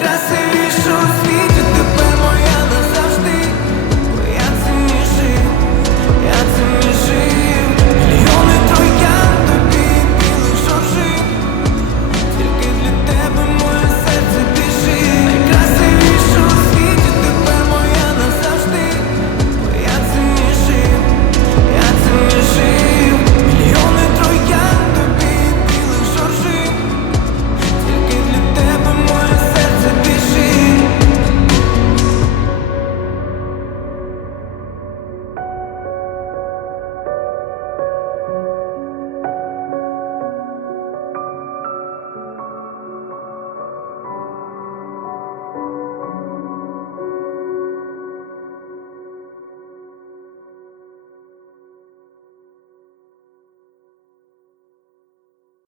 найкрасивішу світі.